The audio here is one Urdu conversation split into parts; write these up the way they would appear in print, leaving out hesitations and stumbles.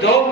2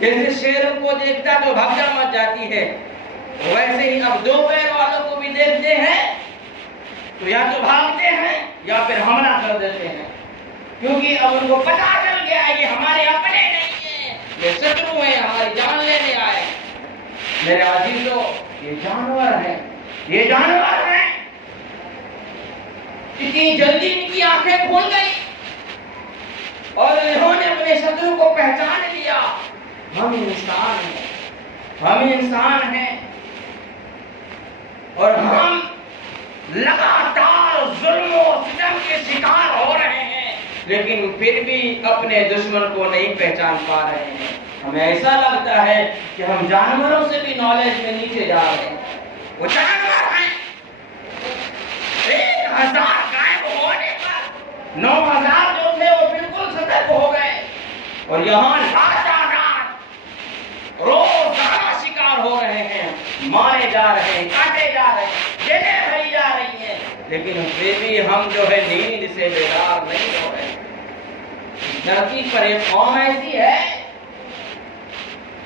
جیسے شیروں کو دیکھتا تو بھگدڑ مچ جاتی ہے، ویسے ہی اب دو پیر والوں کو بھی دیکھتے ہیں تو یا تو بھاگتے ہیں یا پھر حملہ کر دیتے ہیں، کیونکہ اب ان کو پتا چل گیا ہے یہ ہمارے اپنے نہیں ہیں، یہ شترو ہیں، ہماری جان لینے آئے۔ میرے عزیزو، یہ جانور ہیں، یہ جانور ہیں، اتنی جلدی ان کی آنکھیں کھل گئی اور انہوں نے اپنے شترو کو پہچان لیا۔ ہم انسان ہیں، ہم انسان ہیں اور ہم لگاتار ظلم و ستم کے شکار ہو رہے ہیں، لیکن پھر بھی اپنے دشمن کو نہیں پہچان پا رہے ہیں۔ ہمیں ایسا لگتا ہے کہ ہم جانوروں سے بھی نالج میں نیچے جا رہے ہیں۔ وہ جانور ہیں، 1000 غائب ہونے پر 9000 جو تھے وہ بالکل سترک ہو گئے، اور یہاں روزانہ شکار ہو رہے ہیں، مارے جا رہے ہیں، کاٹے جا رہے ہیں، جیلیں بھری جا رہی ہیں، لیکن پھر بھی ہم جو ہے نیند سے بیدار نہیں ہو رہے۔ دھرتی پر ایک قوم ایسی ہے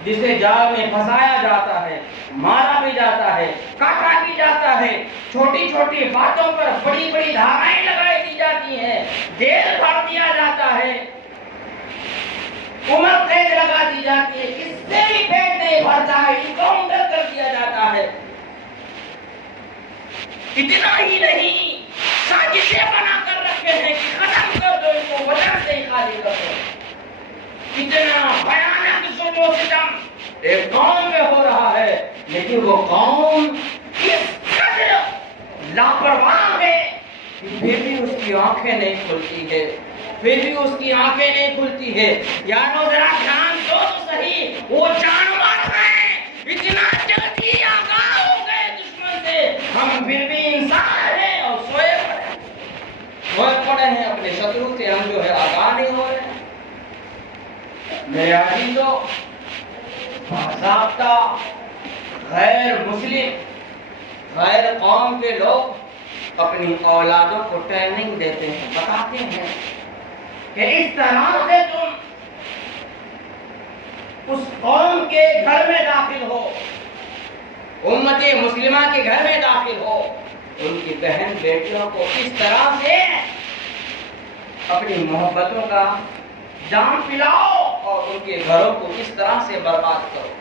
جسے جال میں پھنسایا جاتا ہے، مارا بھی جاتا ہے، کاٹا بھی جاتا ہے، چھوٹی چھوٹی باتوں پر بڑی بڑی دھارائیں لگائی دی جاتی ہیں، جیل بھر دیا جاتا ہے، عمر قید لگا دی جاتی ہے، اس سے بھی پیٹ نہیں بھرتا ہے، انکاؤنٹر کر دیا جاتا ہے۔ اتنا ہی نہیں، سازشیں بنا کر رکھے ہیں کہ ختم کر دو ان کو، وطن سے ہی خالی کر دو۔ اتنا بھیانک ظلم و ستم ایک قوم میں ہو رہا ہے، لیکن وہ قوم اس قدر لاپرواہ ہے کہ پھر بھی اس کی آنکھیں نہیں کھلتی ہے، پھر بھی اس کی آنکھیں نہیں کھلتی ہے۔ یارو ذرا دھیان دو تو صحیح، وہ جانور ہیں، اتنا جلدی آگاہ ہو گئے دشمن سے، ہم پھر بھی انسان ہیں اور سوئے پڑے ہیں اپنے شترو سے، ہم جو ہے آگاہ نہیں ہو رہے ہیں۔ میرے عزیزو، باضابطہ غیر مسلم، غیر قوم کے لوگ اپنی اولادوں کو ٹریننگ دیتے ہیں، بتاتے ہیں کہ اس طرح سے تم اس قوم کے گھر میں داخل ہو، امت مسلمہ کے گھر میں داخل ہو، ان کی بہن بیٹیوں کو اس طرح سے اپنی محبتوں کا جام پلاؤ اور ان کے گھروں کو اس طرح سے برباد کرو۔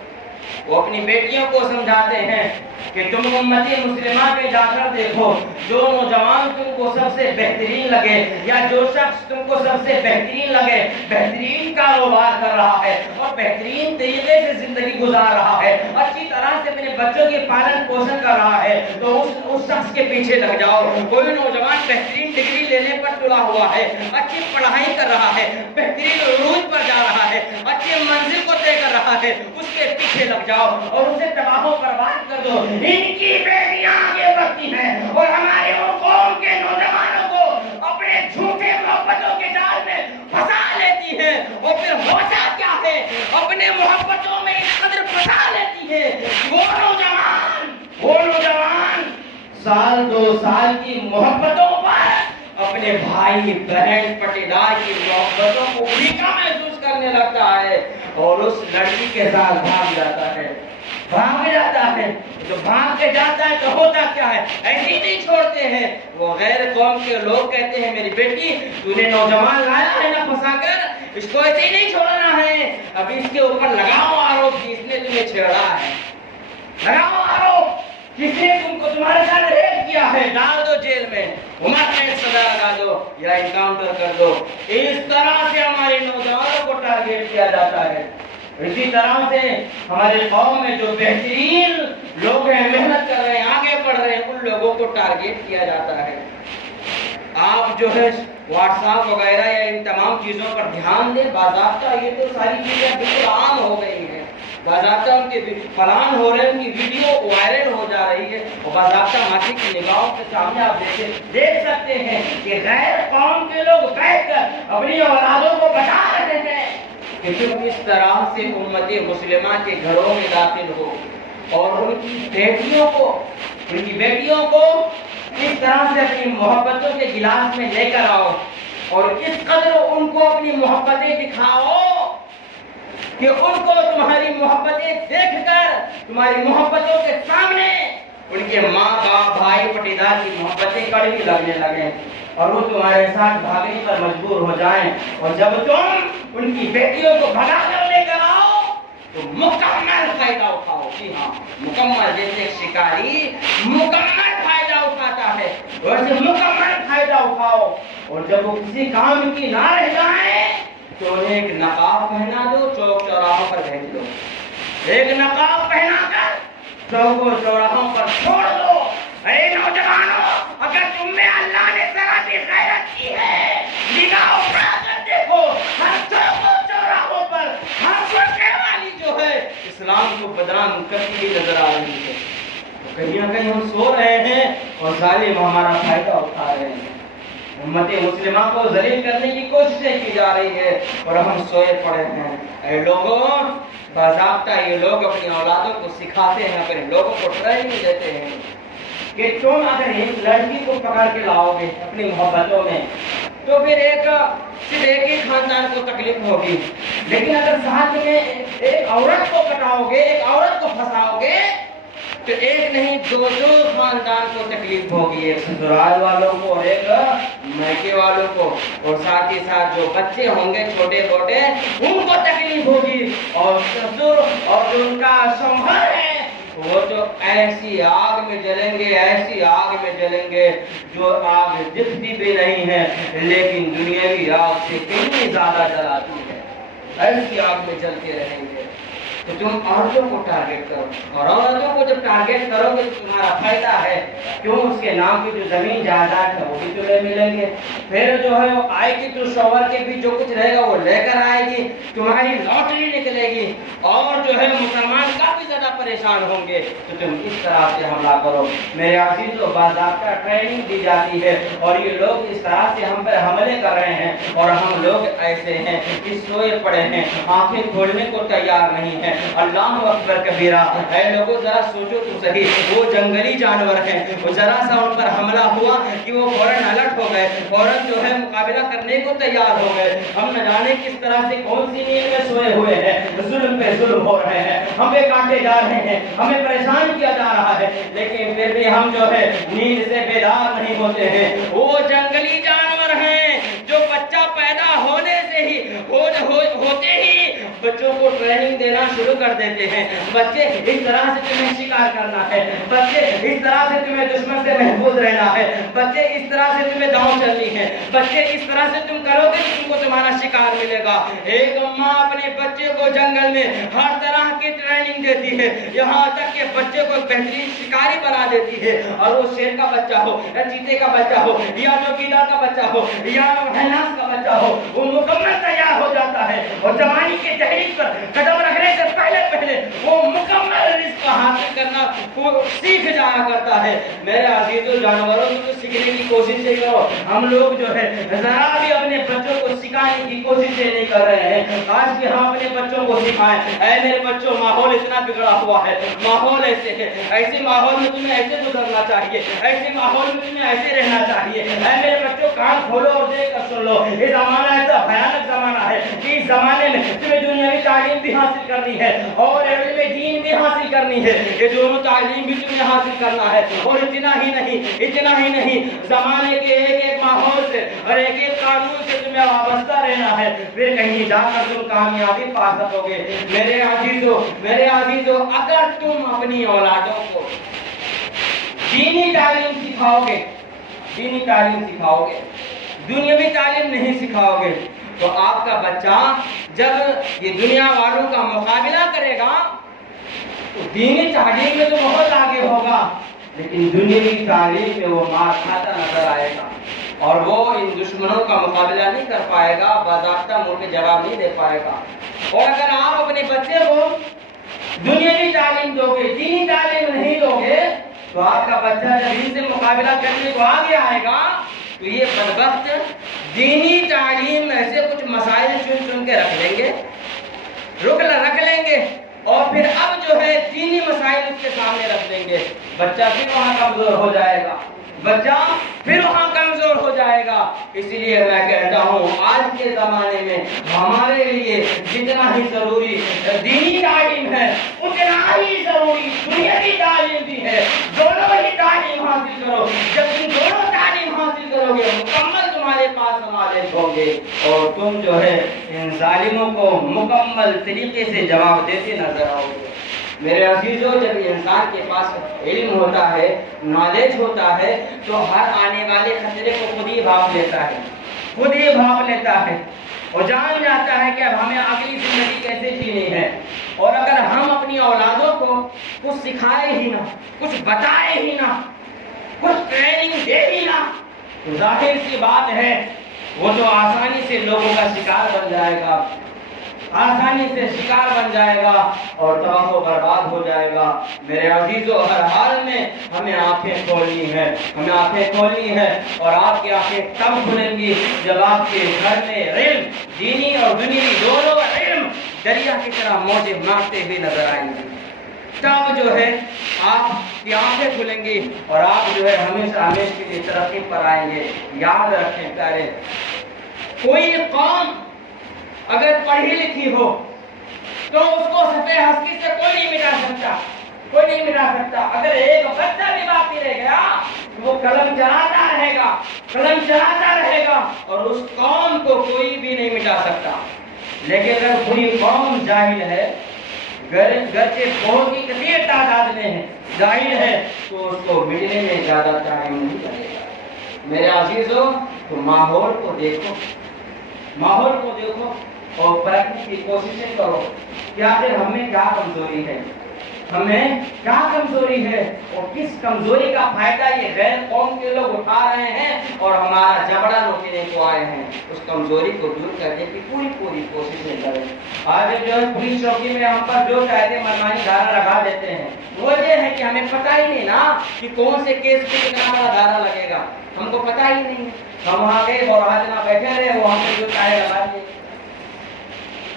وہ اپنی بیٹیوں کو سمجھاتے ہیں کہ تم امت مسلمہ پہ جا کر دیکھو، جو نوجوان تم کو سب سے بہترین لگے یا جو شخص تم کو سب سے بہترین لگے، بہترین کاروبار کر رہا ہے اور بہترین طریقے سے زندگی گزار رہا ہے، اچھی طرح سے اپنے بچوں کے پالن پوشن کر رہا ہے، تو اس شخص کے پیچھے لگ جاؤ۔ کوئی نوجوان بہترین ڈگری لینے پر تلا ہوا ہے، اچھی پڑھائی کر رہا ہے، بہترین عروج پر جا رہا ہے، اچھی منزل کو طے کر رہا ہے، اس کے پیچھے لگ جاؤ اور اسے تباہ و برباد کر دو۔ ان کی بیٹیاں آگے بڑھتی ہیں اور ہمارے اور قوم کے نوجوانوں کو اپنے جھوٹے محبتوں کے جال میں پھنسا لیتی ہیں، اور پھر ہوتا کیا ہے، اپنے محبتوں میں اس قدر پھنسا لیتی ہے وہ نوجوان سال 2 سال کی محبتوں پر اپنے بھائی بہن پٹیدار کی محبتوں کو پھیکا محسوس کرنے لگتا ہے اور اس لڑکی کے ساتھ بھاگ جاتا ہے۔ جو بھاگ کے جاتا ہے تو ہوتا کیا ہے، ایسے ہی نہیں چھوڑتے ہیں۔ وہ غیر قوم کے لوگ کہتے ہیں میری بیٹی تو نے نوجوان لایا ہے نا پھنسا کر، اس کو ایسے ہی نہیں چھوڑنا ہے، اب اس کے اوپر لگاؤ آروپ کہ اس نے تمہیں چھیڑا ہے، لگاؤ آروپ کس نے تم کو تمہارے ساتھ ریپ کیا ہے، ڈال دو جیل میں، عمر قید سزا لگا دو یا انکاؤنٹر کر دو۔ اس طرح سے ہمارے نوجوانوں کو ٹارگیٹ کیا جاتا ہے۔ اسی طرح سے ہمارے قوم میں جو بہترین لوگ ہیں، محنت کر رہے ہیں، آگے بڑھ رہے ہیں، ان لوگوں کو ٹارگیٹ کیا جاتا ہے۔ آپ جو ہے واٹس ایپ وغیرہ یا ان تمام چیزوں پر دھیان دیں، باضابطہ یہ تو ساری چیزیں بالکل عام ہو گئی ہیں، باضابطہ ان کے پلان ہو رہے ہیں، ان کی ویڈیو وائرل ہو جا رہی ہے، اور باضابطہ ماضی کی نگاہوں کے سامنے آپ دیکھ سکتے ہیں کہ غیر قوم کے لوگ بیٹھ کر اپنی اولادوں کو بتا رہے ہیں کہ تم اس طرح سے امت مسلمہ کے گھروں میں داخل ہو اور ان کی بیٹیوں کو اس طرح سے اپنی محبتوں کے گلاس میں لے کر آؤ اور اس قدر ان کو اپنی محبتیں دکھاؤ کہ ان کو تمہاری محبتیں دیکھ کر تمہاری محبتوں کے سامنے ان کے ماں باپ بھائی پٹیدار کی محبتیں کڑوی لگنے لگیں اور وہ تمہارے ساتھ بھاگنے پر مجبور ہو جائیں، اور جب تم ان کی بیٹیوں کو بھگا کر لے کر آؤ تو مکمل فائدہ اٹھاؤ۔ جی ہاں، مکمل، جیسے شکاری مکمل فائدہ اٹھاتا ہے ویسے مکمل فائدہ اٹھاؤ، اور جب وہ کسی کام کی نہ رہ جائیں تو انہیں ایک نقاب پہنا دو، چوک چوراہوں پر بھیج دو، ایک نقاب پہنا کر چوکوں چوراہوں پر چھوڑ دو۔ اے نوجوانوں، اگر تم میں اللہ نے ذرا بھی غیرت کی ہے، نگاہ اٹھا کر دیکھو، ہر چوکوں چوراہوں پر ہر برقعے والی جو ہے اسلام کو بدنام کرتی ہوئی نظر آ رہی ہے۔ تو کہیں نہ کہیں ہم سو رہے ہیں اور ظالم ہمارا فائدہ اٹھا رہے ہیں، امت مسلمہ کو ذلیل کرنے کی کوششیں کی جا رہی ہے اور ہم سوئے پڑے ہیں۔ اے لوگوں، باضابطہ یہ لوگ اپنی اولادوں کو سکھاتے ہیں، اپنے لوگوں کو ٹریننگ دیتے ہیں کہ تم اگر ایک لڑکی کو پکڑ کے لاؤ گے اپنی محبتوں میں تو پھر صرف ایک ہی خاندان کو تکلیف ہوگی، لیکن اگر ساتھ میں ایک عورت کو پٹاؤ گے، ایک عورت کو پھنساؤ گے تو ایک نہیں دو خاندان کو تکلیف ہوگی، ایک سسرال والوں کو اور ایک میکے والوں کو، اور ساتھ ہی ساتھ جو بچے ہوں گے چھوٹے چھوٹے ان کو تکلیف ہوگی، اور سسر اور جو ان کا شوہر ہے وہ تو ایسی آگ میں جلیں گے، ایسی آگ میں جلیں گے جو آگ دکھتی بھی نہیں ہے لیکن دنیاوی آگ سے کتنی زیادہ جلاتی ہے، ایسی آگ میں جلتے رہیں گے۔ تو تم عورتوں کو ٹارگیٹ کرو، اور عورتوں کو جب ٹارگیٹ کرو گے تو تمہارا فائدہ ہے، کیوں اس کے نام کی جو زمین جائیداد ہے وہ بھی تمہیں ملیں گے، پھر جو ہے وہ آئے گی تو شوہر کے بھی جو کچھ رہے گا وہ لے کر آئے گی، تمہاری لاٹری نکلے گی، اور جو ہے مسلمان کافی زیادہ پریشان ہوں گے۔ تو تم اس طرح سے حملہ کرو۔ میرے عزیزو، باضابطہ ٹریننگ دی جاتی ہے اور یہ لوگ اس طرح سے ہم پر حملے کر رہے ہیں، اور ہم لوگ ایسے ہیں کہ سوئے پڑے ہیں، آنکھیں کھولنے کو تیار نہیں ہیں۔ اللہ اکبر کبیرہ۔ اے لوگوں، ذرا سوچو تو صحیح، وہ جنگلی جانور ہیں، وہ ذرا سا ان پر حملہ ہوا کہ وہ فوراً الرٹ ہو گئے، فوراً جو ہے مقابلہ کرنے کو تیار ہو گئے۔ ہم نہ جانے کس طرح سے کون سی نیند میں سوئے ہوئے ہیں، ظلم پہ ظلم ہو رہے ہیں، ہم پہ کاٹے جا رہے ہیں، ہمیں پریشان کیا جا رہا ہے، لیکن پھر بھی ہم جو ہے نیند سے بیدار نہیں ہوتے ہیں۔ وہ جنگلی جانور ہیں جو بچہ پیدا ہونے سے ہی ہوتے ہی بچوں کو ٹریننگ دینا شروع کر دیتے ہیں، بچے اس طرح سے تمہیں شکار کرنا ہے، بچے اس طرح سے تمہیں دشمن سے محفوظ رہنا ہے، بچے اس طرح سے تمہیں داؤں چلنی ہے، بچے اس طرح سے تم کرو گے تو تم کو تمہارا شکار ملے گا۔ ایک ماں اپنے بچے کو جنگل میں ہر طرح کی ٹریننگ دیتی ہے، یہاں تک کہ بچے کو بہترین شکاری بنا دیتی ہے، اور وہ شیر کا بچہ ہو یا چیتے کا بچہ ہو یا جو گیدڑ کا بچہ ہو یا ہناس کا بچہ ہو، وہ مکمل تیار ہو جاتا ہے، اور جوانی کے تحریک پر قدم رکھنے سے پہلے وہ مکمل رزق حاصل کرنا وہ سیکھ جایا کرتا ہے۔ میرے عزیزو، جانوروں کو سیکھنے کی کوشش نہیں کرو، ہم لوگ جو ہے ذرا بھی اپنے بچوں کو سکھانے کی کوشش نہیں کر رہے ہیں۔ آج بھی ہم اپنے بچوں کو سکھائیں، اے میرے بچوں، ماحول اتنا بگڑا ہوا ہے، ماحول ایسے ہے، ایسے ماحول میں تمہیں ایسے گزرنا چاہیے، ایسے ماحول میں تمہیں ایسے رہنا چاہیے۔ اے میرے بچوں، کان کھولو اور دیکھ کر سن لو، یہ زمانہ ایسا بھیانک زمانہ ہے کہ اس زمانے میں تمہیں دنیاوی تعلیم بھی حاصل کرنی ہے اور علم دین بھی حاصل کرنی ہے، یہ دونوں تعلیم بھی تمہیں حاصل کرنا ہے، اور اتنا ہی نہیں زمانے کے ایک ایک ماحول سے اور ایک ایک قانون سے تمہیں وابستہ رہنا ہے، پھر کہیں جا کر تم کامیابی پا سکو گے۔ میرے عزیزو، اگر تم اپنی اولادوں کو دینی تعلیم سکھاؤ گے، دنیاوی تعلیم نہیں سکھاؤ گے، تو آپ کا بچہ جب یہ دنیا والوں کا مقابلہ کرے گا تو دینی تعلیم میں تو بہت آگے ہوگا، لیکن دنیاوی تعلیم میں وہ مار کھاتا نظر آئے گا، اور وہ ان دشمنوں کا مقابلہ نہیں کر پائے گا، باضابطہ مڑ کے جواب نہیں دے پائے گا۔ اور اگر آپ اپنے بچے کو دنیاوی تعلیم دو گے، دینی تعلیم نہیں دو گے، تو آپ کا بچہ جب ان سے مقابلہ کرنے کو آگے آئے گا تو یہ بدبخت دینی تعلیم میں سے کچھ مسائل چن کے رکھ لیں گے، اور پھر اب جو ہے دینی مسائل اس کے سامنے رکھ دیں گے، بچہ پھر وہاں کمزور ہو جائے گا۔ بچہ پھر وہاں کمزور ہو جائے گا. اس لیے میں کہتا ہوں آج کے زمانے میں ہمارے لیے جتنا ہی ضروری دینی تعلیم ہے اتنا ہی ضروری دنیاوی تعلیم بھی ہے. دونوں ہی تعلیم حاصل کرو. جب تم دونوں تعلیم حاصل کرو گے مکمل تمہارے پاس نالج ہوں گے اور تم جو ہے ان ظالموں کو مکمل طریقے سے جواب دیتے نظر آؤ گے. میرے عزیزوں جب انسان کے پاس علم ہوتا ہے نالج ہوتا ہے تو ہر آنے والے خطرے کو خود ہی بھاپ لیتا ہے خود ہی بھاپ لیتا ہے اور جان جاتا ہے کہ اب ہمیں اگلی زندگی کیسے جینی ہے. اور اگر ہم اپنی اولادوں کو کچھ سکھائے ہی نہ کچھ بتائے ہی نہ کچھ ٹریننگ دے ہی نہ تو ظاہر سی بات ہے وہ تو آسانی سے لوگوں کا شکار بن جائے گا آسانی سے شکار بن جائے گا اور تباہ و برباد ہو جائے گا. میرے عزیزوں ہر حال میں ہمیں آنکھیں کھولنی ہے اور آپ کی آنکھیں تب کھلیں گی جب آپ کے گھر میں علم دینی اور دنیوی دونوں علم دریا کی طرح موجیں مارتے ہوئے نظر آئیں گے. تب جو ہے آپ کی آنکھیں کھلیں گی اور آپ جو ہے ہمیشہ ہمیشہ کے لیے ترقی پر آئیں گے. یاد رکھیں پیارے کوئی قوم اگر پڑھی لکھی ہو تو اس کو سفید ہستی سے کوئی نہیں مٹا سکتا. اگر ایک بچہ بھی باقی رہ گیا تو وہ قلم چلاتا رہے گا اور اس قوم کو کوئی بھی نہیں مٹا سکتا. لیکن اگر پوری قوم جاہل ہے گرچہ بہت ہی کثیر تعداد میں ہے جاہل ہے تو اس کو مٹنے میں زیادہ ٹائم نہیں لگے گا. میرے عزیزوں تو ماحول کو دیکھو اور پرکھنے کی کوششیں کرو کہ آخر ہمیں کیا کمزوری ہے اور کس کمزوری کا فائدہ یہ غیر قوم کے لوگ اٹھا رہے ہیں اور ہمارا جبڑا نوچنے کو آئے ہیں. اس کمزوری کو دور کرنے کی پوری کوششیں کریں. آج جو ہے پولیس چوکی میں ہم پر جو چاہتے منمانی دھارا لگا دیتے ہیں وہ یہ ہے کہ ہمیں پتہ ہی نہیں نا کہ کون سے کیس پہ کتنا بڑا دھارا لگے گا. ہم کو پتہ ہی نہیں. ہم وہاں گئے اور آج نہ بیٹھے رہے وہ ہم سے جو چاہے لگا دیے.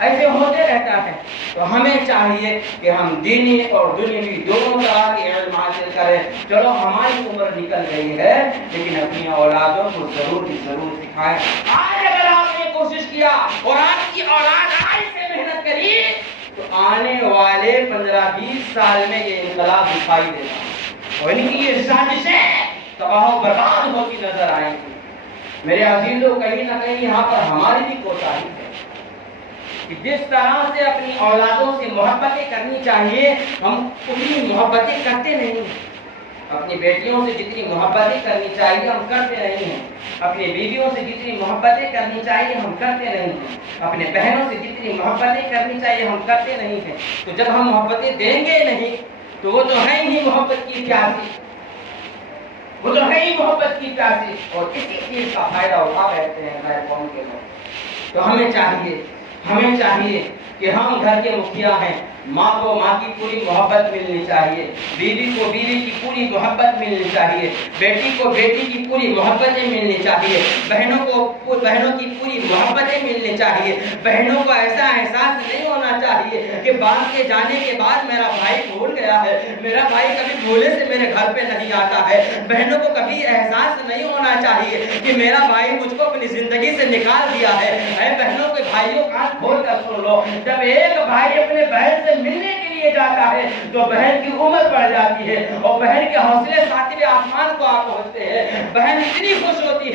ایسے ہوتے رہتا ہے. تو ہمیں چاہیے کہ ہم دینی اور دنیوی دونوں طرح کے علم حاصل کریں. چلو ہماری عمر نکل گئی ہے لیکن اپنی اولادوں کو ضرور سکھائیں. آج اگر آپ نے کوشش کیا اور آپ کی اولاد آج سے محنت کری تو آنے والے 15-20 سال میں یہ انقلاب دکھائی دیگا اور ان کی یہ سازشیں تباہ و برباد ہوتی نظر آئیں گی. میرے عزیزوں کہیں نہ کہیں یہاں پر ہماری بھی کوتاہی ہے کہ جس طرح سے اپنی اولادوں سے محبتیں کرنی چاہیے ہم اتنی محبتیں کرتے نہیں ہیں. اپنی بیٹیوں سے جتنی محبتیں کرنی چاہیے ہم کرتے نہیں ہیں. اپنی بیویوں سے جتنی محبتیں کرنی چاہیے ہم کرتے نہیں ہیں. اپنے بہنوں سے جتنی محبتیں کرنی چاہیے ہم کرتے نہیں ہیں. تو جب ہم محبتیں دیں گے نہیں تو وہ تو ہے ہی محبت کی پیاسی اور کسی چیز کا فائدہ اٹھا بیٹھتے ہیں غیر قوم کے لوگ. تو ہمیں چاہیے کہ ہم گھر کے مکھیا ہیں. ماں کو ماں کی پوری محبت ملنی چاہیے, بیوی کو بیوی کی پوری محبت ملنی چاہیے, بیٹی کو بیٹی کی پوری محبتیں ملنی چاہیے, بہنوں کو بہنوں کی پوری محبتیں ملنی چاہیے. بہنوں کو ایسا احساس نہیں ہونا چاہیے کہ باپ کے جانے کے بعد میرا بھائی بھول گیا ہے, میرا بھائی کبھی بھولے سے میرے گھر پہ نہیں آتا ہے. بہنوں کو کبھی احساس نہیں ہونا چاہیے کہ میرا بھائی مجھ کو اپنی زندگی سے نکال دیا ہے. اے بہنوں کے بھائیوں کان کھول کر سن لو, جب ایک بھائی اپنے بہن سے ملنے کے لیے جاتا ہے تو بہن کی عمر بڑھ جاتی ہے اور بہن کے حوصلے ساتویں آسمان کو آ پہنچتے ہیں. بہن اتنی خوش ہوتی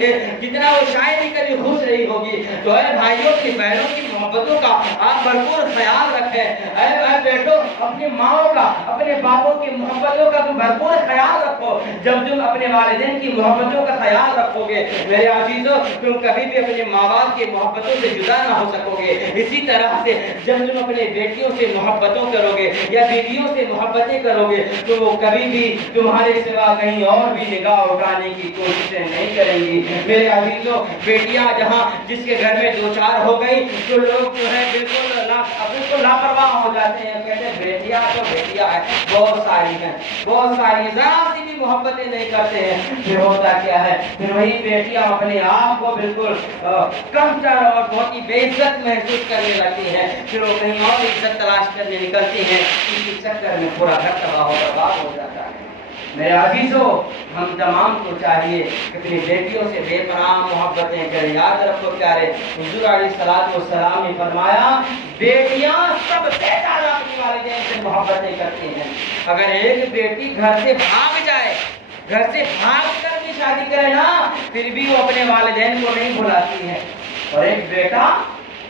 ہے جتنا وہ شاید ہی کبھی خوش رہی ہوگی. تو اے بھائیوں کی بہنوں کی محبتوں کا آپ بھرپور خیال رکھیں. اے بیٹوں اپنی ماؤں کا اپنے باپوں کی محبتوں کا تم بھرپور خیال رکھو. جب تم اپنے والدین کی محبتوں کا خیال رکھو گے میرے عزیزوں تم کبھی بھی اپنے ماں باپ کی محبتوں سے جدا نہ ہو سکو گے. اسی طرح سے جب تم اپنے بیٹیوں سے محبتوں کرو گے یا بیویوں سے محبتیں کرو گے تو وہ کبھی بھی تمہارے سوا کہیں اور بھی نگاہ اٹھانے کی کوششیں نہیں کریں گی. میرے عزیزوں بیٹیاں جہاں جس کے گھر میں 2-4 ہو گئی تو لوگ جو ہے بالکل لاپرواہ ہو جاتے ہیں, کہتے ہیں بیٹیاں تو بیٹیاں ہیں, بہت ساری ذرا سی بھی محبتیں نہیں کرتے ہیں. پھر ہوتا کیا ہے, پھر وہی بیٹیاں اپنے آپ کو بالکل کم تر اور بہت ہی بے عزت محسوس کرنے لگتی ہیں. پھر وہ کہیں اور عزت تلاش کرنے نکلتی ہیں, اسی چکر میں پورا گھر تباہ و برباد ہو جاتا ہے. میرے عزیزوں، ہم تمام کو چاہیے کہ اپنی بیٹیوں سے بے پناہ محبتیں کریں۔ یاد رکھو پیارے، حضور علیہ السلام نے فرمایا بیٹیاں سب سے زیادہ اپنی والدین سے محبتیں کرتی ہیں۔ اگر ایک بیٹی گھر سے بھاگ جائے، گھر سے بھاگ کر بھی شادی کرے نا، پھر بھی وہ اپنے والدین کو نہیں بھلاتی ہے۔ اور ایک بیٹا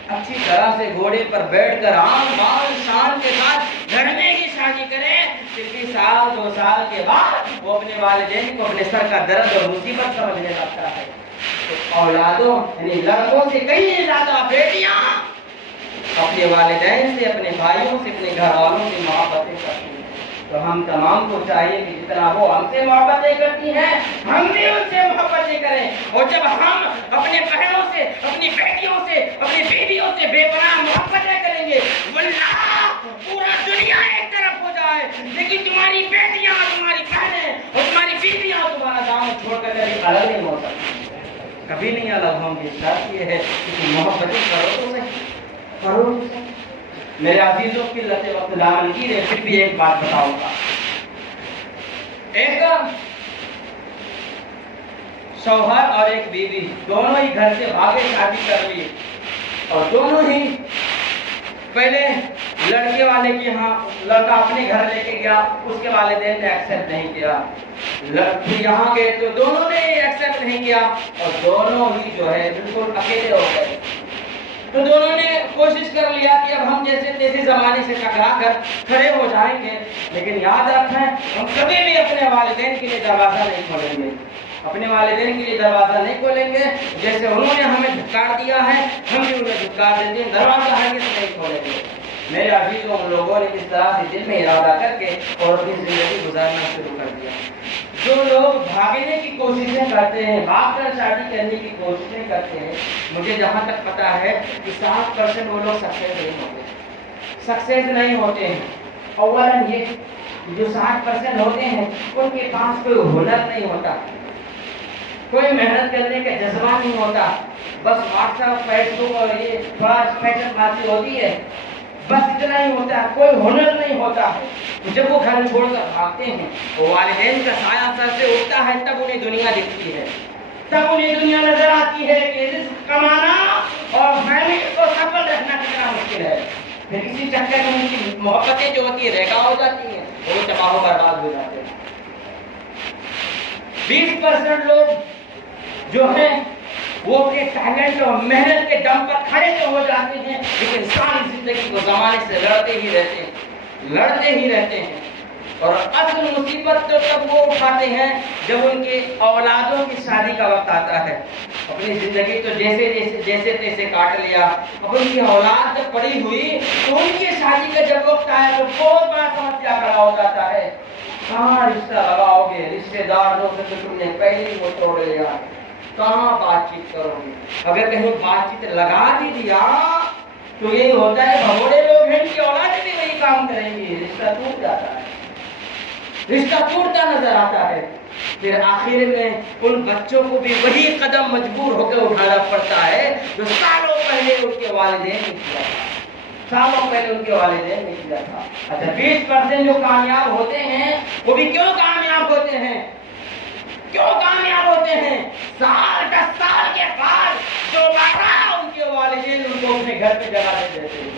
اچھی طرح سے گھوڑے پر بیٹھ کر عام بال شان کے ساتھ گھر میں ہی شادی کرے، پھر بھی سال 2 سال کے بعد وہ اپنے والدین کو اپنے سر کا درد اور مصیبت سمجھنے لگتا ہے۔ تو اولادوں یعنی لڑکوں سے کئی زیادہ بیٹیاں اپنے والدین سے، اپنے بھائیوں سے، اپنے گھر والوں سے محبتیں کرتی ہیں۔ تو ہم تمام کو چاہیے کہ جتنا وہ ہم سے محبتیں کرتی ہیں، ہم بھی ان سے محبتیں کریں۔ اور جب ہم اپنے بہنوں سے، اپنی بیٹیوں سے، اپنی بیویوں سے بے پناہ محبتیں کریں گے، واللہ پورا دنیا ایک طرف ہو جائے لیکن تمہاری بیٹیاں، تمہاری بہنیں اور تمہاری بیویاں تمہارا دامن چھوڑ کر کبھی الگ نہیں ہو سکتی، کبھی نہیں الگ ہوں گی۔ شرط یہ ہے کہ تم محبتیں کرو تو صحیح، کرو تو صحیح۔ میرے عزیزوں کی قلت وقت دامن کی ہے، پھر بھی ایک بات بتاؤں گا۔ ایک شوہر اور ایک بیوی دونوں ہی گھر سے بھاگے شادی کر لی، اور دونوں ہی پہلے لڑکے والے کی ہاں لڑکا اپنے گھر لے کے گیا، اس کے والدین نے ایکسپٹ نہیں کیا، پھر یہاں گئے تو دونوں نے ایکسپٹ نہیں کیا، اور دونوں ہی جو ہے بالکل اکیلے ہو گئے۔ تو دونوں نے کوشش کر لیا کہ اب ہم جیسے تیسے زمانے سے ٹکرا کر کھڑے ہو جائیں گے، لیکن یاد رکھیں ہم کبھی بھی اپنے والدین کے لیے دروازہ نہیں کھولیں گے، اپنے والدین کے لیے دروازہ نہیں کھولیں گے۔ جیسے انہوں نے ہمیں دھکار دیا ہے، ہم بھی انہیں دھکار دیتے ہیں، دروازہ ہرگز نہیں کھولیں گے۔ میرے عزیزوں، ان لوگوں نے اس طرح سے دل میں ارادہ کر کے اور اپنی زندگی گزارنا شروع کر دیا۔ جو لوگ بھاگنے کی کوششیں کرتے ہیں، بھاگ کر شادی کرنے کی کوششیں کرتے ہیں، مجھے جہاں تک پتا ہے کہ 60% وہ لوگ سکسیس نہیں ہوتے ہیں۔ اولاً یہ جو 60% ہوتے ہیں ان کے پاس کوئی ہنر نہیں ہوتا، کوئی محنت کرنے کا جذبہ نہیں ہوتا، بس واٹس ایپ، فیس بک اور یہ تھوڑا فیشن باتیں ہوتی ہے، بس اتنا ہی ہوتا ہے، کوئی ہنر نہیں ہوتا۔ جب وہ گھر چھوڑ کر بھاگتے ہیں، وہ والدین کا سایہ سر سے اٹھتا ہے، تب انہیں دنیا دکھتی ہے، تب انہیں دنیا نظر آتی ہے کہ رزق کمانا اور فیملی کو سفل رکھنا کتنا مشکل ہے۔ پھر کسی چکر میں ان کی محبتیں جو ہوتی ہے ریگا ہو جاتی ہیں، وہ تباہ و برباد ہو جاتے ہیں۔ 20% لوگ جو ہیں وہ اپنے ٹیلنٹ اور محنت کے دم پر کھڑے تو ہو جاتے ہیں، لیکن ساری زندگی کو زمانے سے لڑتے ہی رہتے ہیں۔ اور اصل مصیبت تو تب وہ اٹھاتے ہیں جب ان کے اولادوں کی شادی کا وقت آتا ہے۔ اپنی زندگی تو جیسے تیسے کاٹ لیا، اب ان کی اولاد جب بڑی ہوئی تو ان کی شادی کا جب وقت آیا تو بہت بڑا سمسیا کھڑا ہو جاتا ہے۔ کہاں رشتہ لگاؤ گے؟ رشتے داروں سے تو تم نے پہلے ہی وہ توڑ لیا، کہاں بات چیت کرو گے؟ اگر کہیں بات چیت لگا بھی دیا تو یہی ہوتا ہے بھگوڑے لوگ ہیں، ان کی اولاد بھی وہی کام کریں گی، رشتہ ٹوٹ جاتا ہے، رشتہ ٹوٹتا نظر آتا ہے۔ پھر آخر میں ان بچوں کو بھی وہی قدم مجبور ہو کے اٹھانا پڑتا ہے جو سالوں پہلے ان کے والدین نے کیا تھا، اچھا 20% جو کامیاب ہوتے ہیں وہ بھی کیوں کامیاب ہوتے ہیں؟ سال 10 سال کے بعد دوبارہ ان کے والدین ان کو اپنے گھر پہ جگہ دے دیتے ہیں۔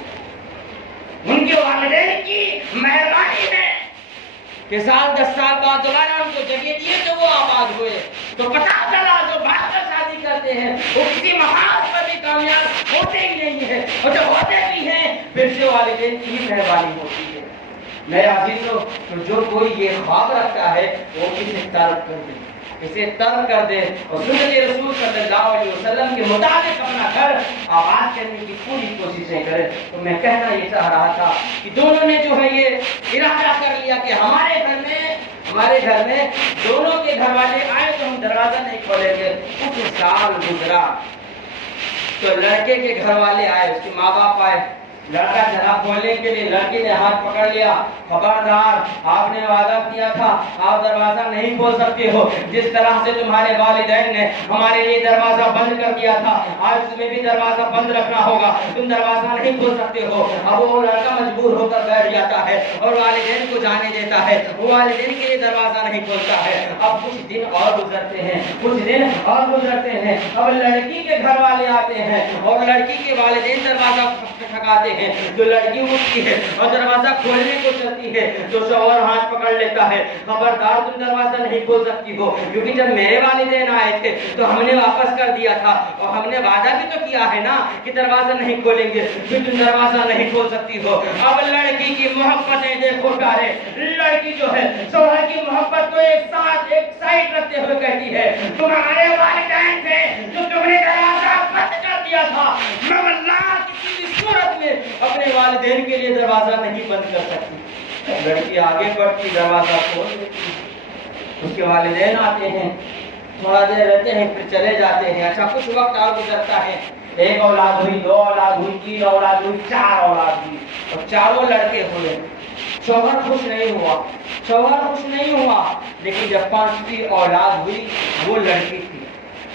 ان کے والدین کی مہربانی ہے کہ سال 10 سال بعد دوبارہ ان کو جگہ دیے تو وہ آباد ہوئے۔ تو پتا چلا جو بھاگ کر شادی کرتے ہیں وہ کسی محاذ پر بھی کامیاب ہوتے ہی نہیں ہیں، اور جو ہوتے بھی ہیں پھر سے والدین کی ہی مہربانی ہوتی ہے۔ میرے عزیزوں، تو جو کوئی یہ خواب رکھتا ہے وہ اسے ترک کر دے اور سنت رسول صلی اللہ علیہ وسلم کے مطابق اپنا گھر آباد کرنے کی پوری کوششیں کرے۔ تو میں کہنا یہ چاہ رہا تھا کہ دونوں نے جو ہے یہ ارادہ کر لیا کہ ہمارے گھر میں دونوں کے گھر والے آئے تو ہم دروازہ نہیں کھولیں گے۔ کچھ سال گزرا تو لڑکے کے گھر والے آئے، اس کے ماں باپ آئے، لڑکا چلا کھولنے کے لیے، لڑکی نے ہاتھ پکڑ لیا، خبردار آپ نے وعدہ کیا تھا آپ دروازہ نہیں کھول سکتے ہو، جس طرح سے تمہارے والدین نے ہمارے لیے دروازہ بند کر دیا تھا آج تمہیں بھی دروازہ بند رکھنا ہوگا، تم دروازہ نہیں کھول سکتے ہو۔ اب وہ لڑکا مجبور ہو کر بیٹھ جاتا ہے اور والدین کو جانے دیتا ہے، وہ والدین کے لیے دروازہ نہیں کھولتا ہے۔ اب کچھ دن اور گزرتے ہیں، کچھ دن اور گزرتے ہیں، اب لڑکی کے گھر والے آتے ہیں اور لڑکی کے والدین دروازہ کھٹکھٹاتے ہیں، جو لڑکی اٹھتی ہے اور دروازہ کھولنے کو چلتی ہے تو شوہر ہاتھ پکڑ لیتا ہے، خبردار تم دروازہ نہیں کھول سکتی ہو، کیونکہ جب میرے والدین آئے تھے تو ہم نے واپس کر دیا تھا اور ہم نے وعدہ بھی تو کیا ہے نا کہ دروازہ نہیں کھولیں گے، پھر تم دروازہ نہیں کھول سکتی ہو۔ اب لڑکی کی محبتیں دیکھو پیارے، لڑکی جو ہے شوہر کی محبت کو ایک سائڈ رکھتے ہوئے کہتی ہے تمہارے والدین تھے جو تم نے دروازہ بند کر دیا تھا، میں واللہ کسی بھی صورت میں اپنے والدین کے لیے دروازہ نہیں بند کر سکتی۔ لڑکی آگے بڑھتی دروازہ کھول دیتی، اس کے والدین آتے ہیں، تھوڑا دیر رہتے ہیں پھر چلے جاتے ہیں۔ اچھا کچھ وقت اور گزرتا ہے، ایک اولاد ہوئی، دو اولاد ہوئی، تین اولاد ہوئی، چار اولاد ہوئی اور چاروں لڑکے ہوئے۔ شوہر خوش نہیں ہوا، شوہر خوش نہیں ہوا، لیکن جب پانچویں اولاد ہوئی وہ لڑکی تھی،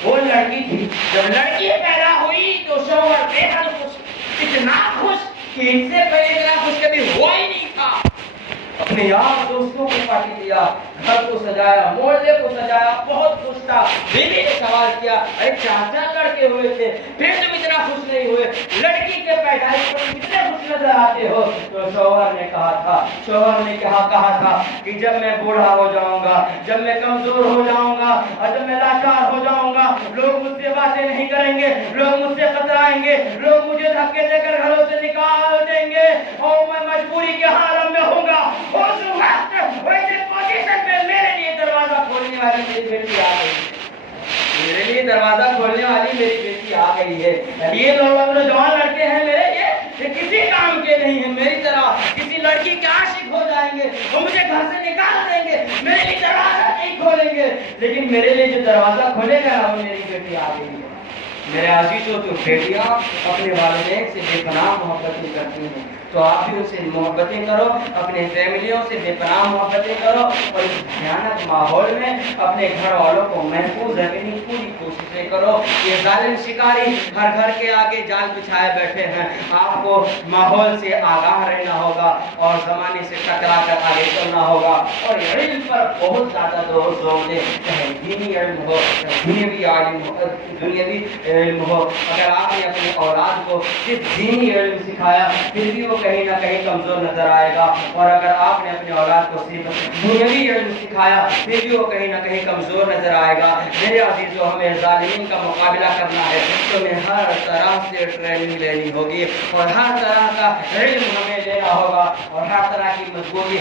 وہ لڑکی تھی۔ جب لڑکی پیدا ہوئی تو شوہر بے حد خوش، اتنا خوش کہ ان سے پہلے اتنا خوش کبھی ہوا ہی نہیں تھا۔ اپنے یار دوستوں کو پارٹی دیا، گھر کو سجایا، محلے کو سجایا، بہت خوش تھا۔ بیوی نے سوال کیا ارے چاچا لڑکے ہوئے تھے پھر تم اتنا خوش نہیں ہوئے، لڑکی کے پیدائش پر کتنے خوش نظر آتے ہو؟ تو شوہر نے کہا تھا کہ جب میں بوڑھا ہو جاؤں گا، جب میں کمزور ہو جاؤں گا اور جب میں لاچار ہو جاؤں گا، لوگ مجھ سے باتیں نہیں کریں گے، لوگ مجھ سے کترائیں گے، لوگ مجھے دھکے دے کر گھروں سے نکال دیں گے اور میں مجبوری کے حالت میں ہوں گا۔ اس وقت ویسے پوزیشن میں میرے لیے دروازہ کھولنے والی میری بیٹی آ گئی، میرے لیے دروازہ کھولنے والی میری بیٹی آ گئی ہے۔ یہ نوجوان لڑکے ہیں میرے، یہ کسی کام کے نہیں ہیں، میری طرح کسی لڑکی کے عاشق ہو جائیں گے اور مجھے گھر سے نکال دیں گے، میرے لیے دروازہ نہیں کھولیں گے، لیکن میرے لیے جو دروازہ کھولے گا وہ میری بیٹی آ گئی ہے۔ میرے عزیزوں تو بیٹیاں اپنے والدین سے بے پناہ محبتیں کرتی ہیں، تو آپ بھی ان سے محبتیں کرو، اپنے فیملیوں سے بے پناہ محبتیں کرو اور اس بھیانک ماحول میں اپنے گھر والوں کو محفوظ رکھنے کی پوری کوششیں کرو۔ یہ ظالم شکاری ہر گھر کے آگے جال بچھائے بیٹھے ہیں، آپ کو ماحول سے آگاہ رہنا ہوگا اور زمانے سے ٹکرا کر آگے چلنا ہوگا اور علم پر بہت زیادہ زور دیں، چاہے دینی علم ہو، دنیاوی علم ہو۔ اگر آپ نے اپنی اولاد کو صرف دینی علم سکھایا پھر بھی وہ کہیں نہ کہیں کمزور نظر آئے گا، اور اگر آپ نے اپنے اولاد کو صرف دنیاوی علم سکھایا پھر بھی وہ کہیں نہ کہیں کمزور نظر آئے گا۔ میرے عزیزوں ہمیں ظالمین کا مقابلہ کرنا ہے تو ہمیں ہر طرح سے ٹریننگ لینی ہوگی اور ہر طرح کا علم ہمیں لینا ہوگا اور ہر طرح کی مضبوطی